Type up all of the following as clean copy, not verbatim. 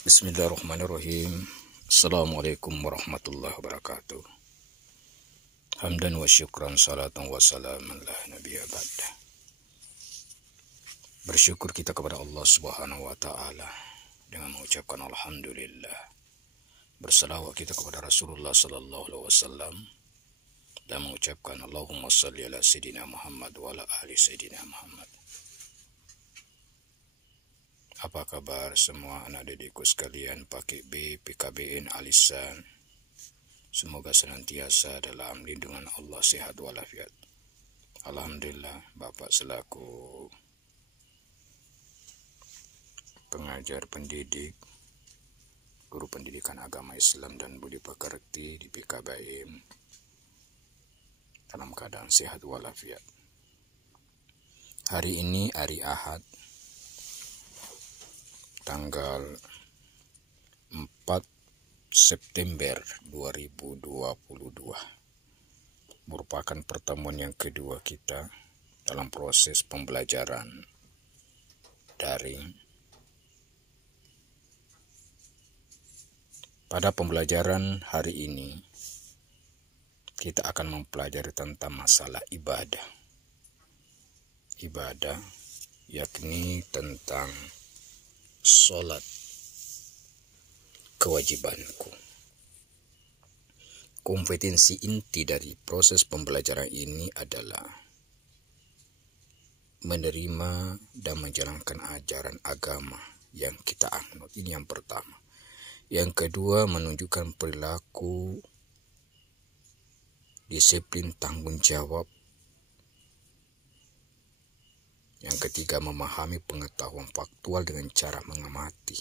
Bismillahirrahmanirrahim. Assalamualaikum warahmatullahi wabarakatuh. Hamdan wa syukran salatan wa salaman la nabiyya ba'da. Bersyukur kita kepada Allah Subhanahu wa taala dengan mengucapkan alhamdulillah. Berselawat kita kepada Rasulullah sallallahu alaihi wasallam dan mengucapkan Allahumma shalli ala sayidina Muhammad wa ala ali sayidina Muhammad. Apa kabar semua anak didikku sekalian pakai B, PKBN, Alisan? Semoga senantiasa dalam lindungan Allah sehat walafiat. Alhamdulillah, Bapak selaku pengajar pendidik, guru pendidikan agama Islam dan budi pekerti di PKBM dalam keadaan sehat walafiat. Hari ini hari Ahad, tanggal 4 September 2022 merupakan pertemuan yang kedua kita dalam proses pembelajaran daring. Pada pembelajaran hari ini kita akan mempelajari tentang masalah ibadah. Ibadah yakni tentang sholat, kewajibanku. Kompetensi inti dari proses pembelajaran ini adalah menerima dan menjalankan ajaran agama yang kita anut. Ini yang pertama. Yang kedua, menunjukkan perilaku, disiplin, tanggung jawab. Yang ketiga, memahami pengetahuan faktual dengan cara mengamati,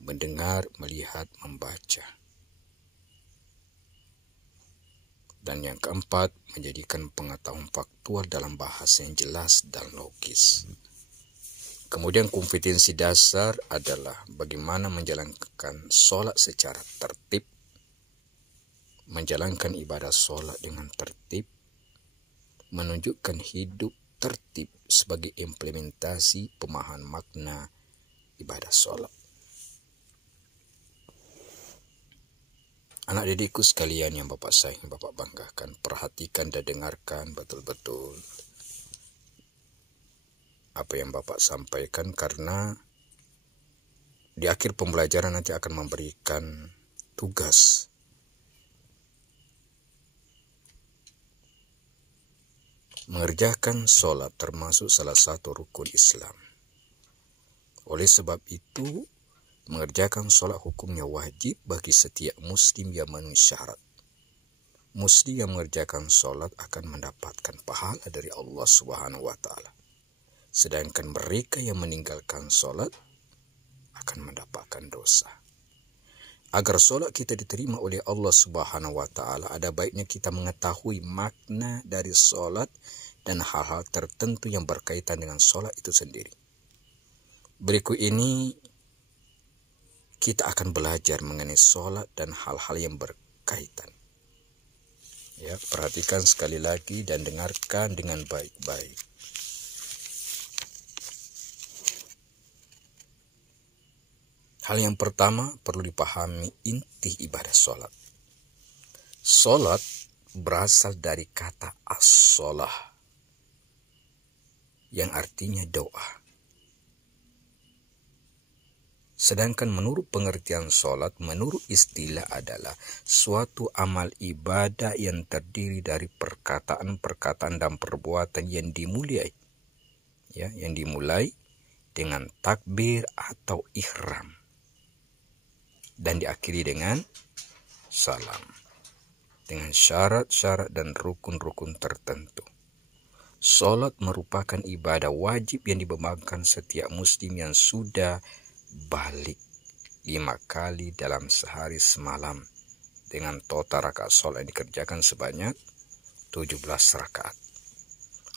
mendengar, melihat, membaca. Dan yang keempat, menjadikan pengetahuan faktual dalam bahasa yang jelas dan logis. Kemudian kompetensi dasar adalah bagaimana menjalankan sholat secara tertib, menjalankan ibadah sholat dengan tertib, menunjukkan hidup tertib sebagai implementasi pemahaman makna ibadah sholat. Anak didikku sekalian yang Bapak sayang, Bapak banggakan, perhatikan dan dengarkan betul-betul apa yang Bapak sampaikan, karena di akhir pembelajaran nanti akan memberikan tugas. Mengerjakan sholat termasuk salah satu rukun Islam. Oleh sebab itu, mengerjakan sholat hukumnya wajib bagi setiap muslim yang memenuhi syarat. Muslim yang mengerjakan sholat akan mendapatkan pahala dari Allah Subhanahu wa taala. Sedangkan mereka yang meninggalkan sholat akan mendapatkan dosa. Agar sholat kita diterima oleh Allah Subhanahu wa taala, ada baiknya kita mengetahui makna dari sholat dan hal-hal tertentu yang berkaitan dengan sholat itu sendiri. Berikut ini kita akan belajar mengenai sholat dan hal-hal yang berkaitan. Ya, perhatikan sekali lagi dan dengarkan dengan baik-baik. Hal yang pertama perlu dipahami inti ibadah sholat. Sholat berasal dari kata as-sholah yang artinya doa. Sedangkan menurut pengertian sholat, menurut istilah adalah suatu amal ibadah yang terdiri dari perkataan-perkataan dan perbuatan yang dimulai. Ya, yang dimulai dengan takbir atau ihram dan diakhiri dengan salam, dengan syarat-syarat dan rukun-rukun tertentu. Salat merupakan ibadah wajib yang dibebankan setiap muslim yang sudah balik 5 kali dalam sehari semalam, dengan total rakaat salat yang dikerjakan sebanyak 17 rakaat.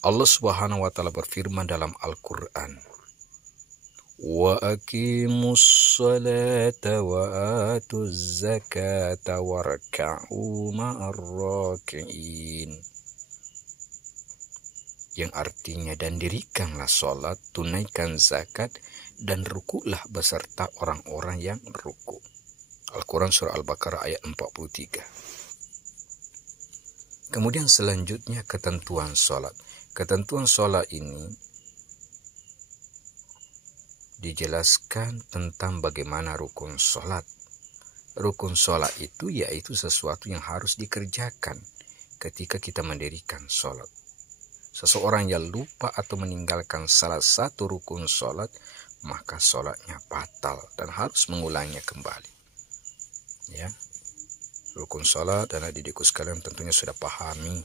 Allah Subhanahu wa taala berfirman dalam Al-Qur'an, wa aqimus salata wa atuz zakata warka'u ma'ar raki'in, yang artinya dan dirikanlah sholat, tunaikan zakat dan rukuklah beserta orang-orang yang ruku. Al-Quran Surah Al-Baqarah ayat 43. Kemudian selanjutnya ketentuan sholat. Ketentuan sholat ini dijelaskan tentang bagaimana rukun sholat. Rukun sholat itu yaitu sesuatu yang harus dikerjakan ketika kita mendirikan sholat. Seseorang yang lupa atau meninggalkan salah satu rukun sholat, maka sholatnya batal dan harus mengulangnya kembali. Ya, rukun sholat dan adik-adikku sekalian tentunya sudah pahami,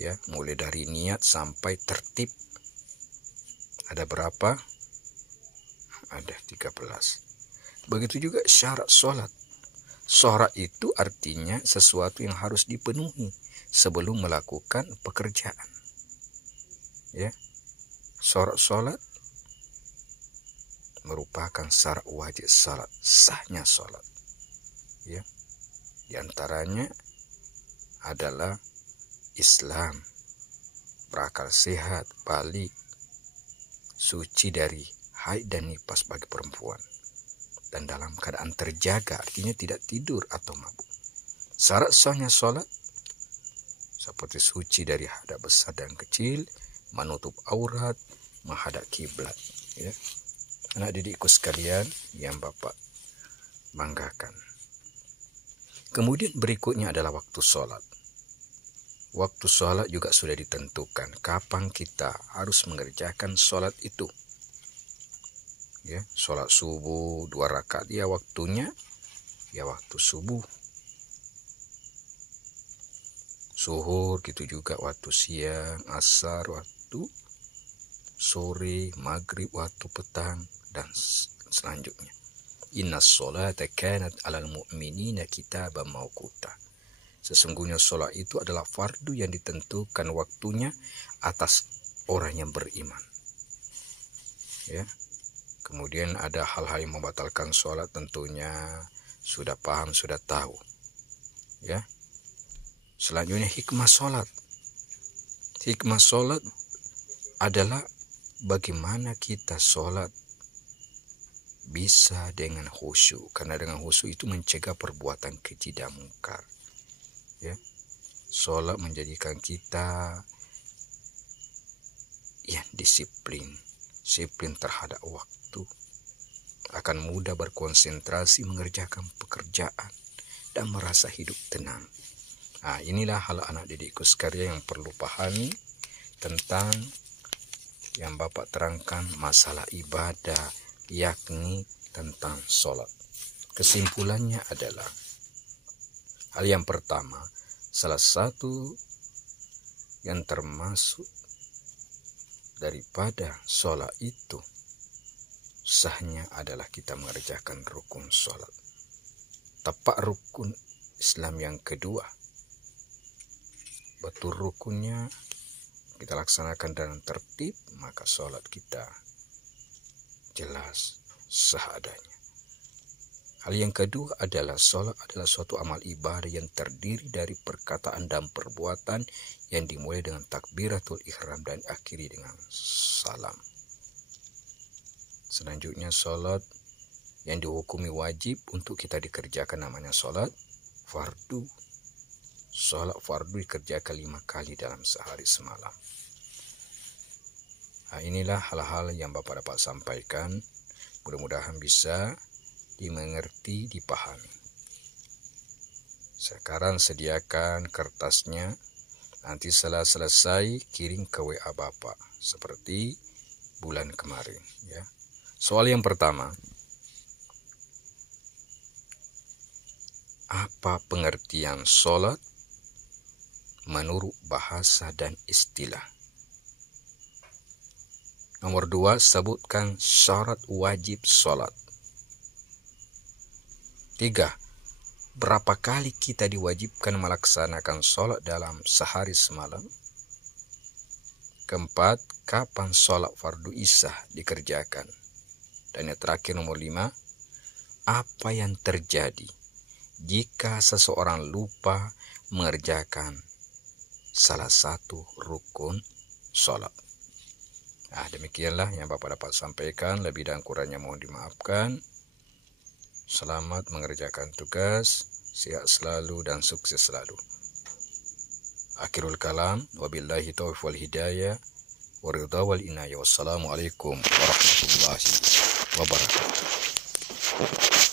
ya, mulai dari niat sampai tertib. Ada berapa? Ada 13. Begitu juga syarat sholat. Syarat itu artinya sesuatu yang harus dipenuhi sebelum melakukan pekerjaan. Ya, syarat sholat merupakan syarat wajib sholat, sahnya sholat. Ya, di antaranya adalah Islam, berakal sehat, balik, suci dari haid dan nifas bagi perempuan, dan dalam keadaan terjaga, artinya tidak tidur atau mabuk. Syarat sahnya sholat seperti suci dari hadas besar dan kecil, menutup aurat, menghadap kiblat. Ya, anak didikku sekalian yang Bapak banggakan. Kemudian berikutnya adalah waktu sholat. Waktu sholat juga sudah ditentukan kapan kita harus mengerjakan sholat itu. Ya, sholat subuh 2 rakaat, ya waktunya ya waktu subuh. Zuhur gitu juga waktu siang, asar waktu sore, maghrib waktu petang, dan selanjutnya. Innas sholata kanat 'alal mu'minina kitaban mawquta. Sesungguhnya sholat itu adalah fardu yang ditentukan waktunya atas orang yang beriman. Ya. Kemudian ada hal-hal yang membatalkan sholat, tentunya sudah paham, sudah tahu. Ya. Selanjutnya hikmah sholat. Hikmah sholat adalah bagaimana kita sholat bisa dengan khusyuk. Karena dengan khusyuk itu mencegah perbuatan keji dan mungkar. Ya. Sholat menjadikan kita disiplin terhadap waktu, akan mudah berkonsentrasi mengerjakan pekerjaan dan merasa hidup tenang. Nah, inilah hal anak didikku sekalian yang perlu pahami tentang yang Bapak terangkan masalah ibadah, yakni tentang sholat. Kesimpulannya adalah hal yang pertama, salah satu yang termasuk daripada sholat itu sahnya adalah kita mengerjakan rukun sholat. Tepat rukun Islam yang kedua, betul rukunnya kita laksanakan dengan tertib, maka sholat kita jelas sah adanya. Hal yang kedua adalah sholat adalah suatu amal ibadah yang terdiri dari perkataan dan perbuatan yang dimulai dengan takbiratul ihram dan akhiri dengan salam. Selanjutnya sholat yang dihukumi wajib untuk kita dikerjakan namanya sholat fardu. Sholat fardu dikerjakan 5 kali dalam sehari semalam. Nah, inilah hal-hal yang Bapak dapat sampaikan. Mudah-mudahan bisa dimengerti, dipahami. Sekarang sediakan kertasnya. Nanti setelah selesai kirim ke WA Bapak seperti bulan kemarin. Ya. Soal yang pertama, apa pengertian sholat menurut bahasa dan istilah? Nomor 2, sebutkan syarat wajib sholat. 3. Berapa kali kita diwajibkan melaksanakan sholat dalam sehari semalam? 4. Kapan sholat fardu isya dikerjakan? Dan yang terakhir nomor 5, apa yang terjadi jika seseorang lupa mengerjakan salah satu rukun sholat? Demikianlah yang Bapak dapat sampaikan, lebih dan kurangnya mohon dimaafkan. Selamat mengerjakan tugas, sehat selalu dan sukses selalu. Akhirul kalam, wabillahi taufiq wal hidayah, waridha wal inayah. Wassalamualaikum warahmatullahi wabarakatuh.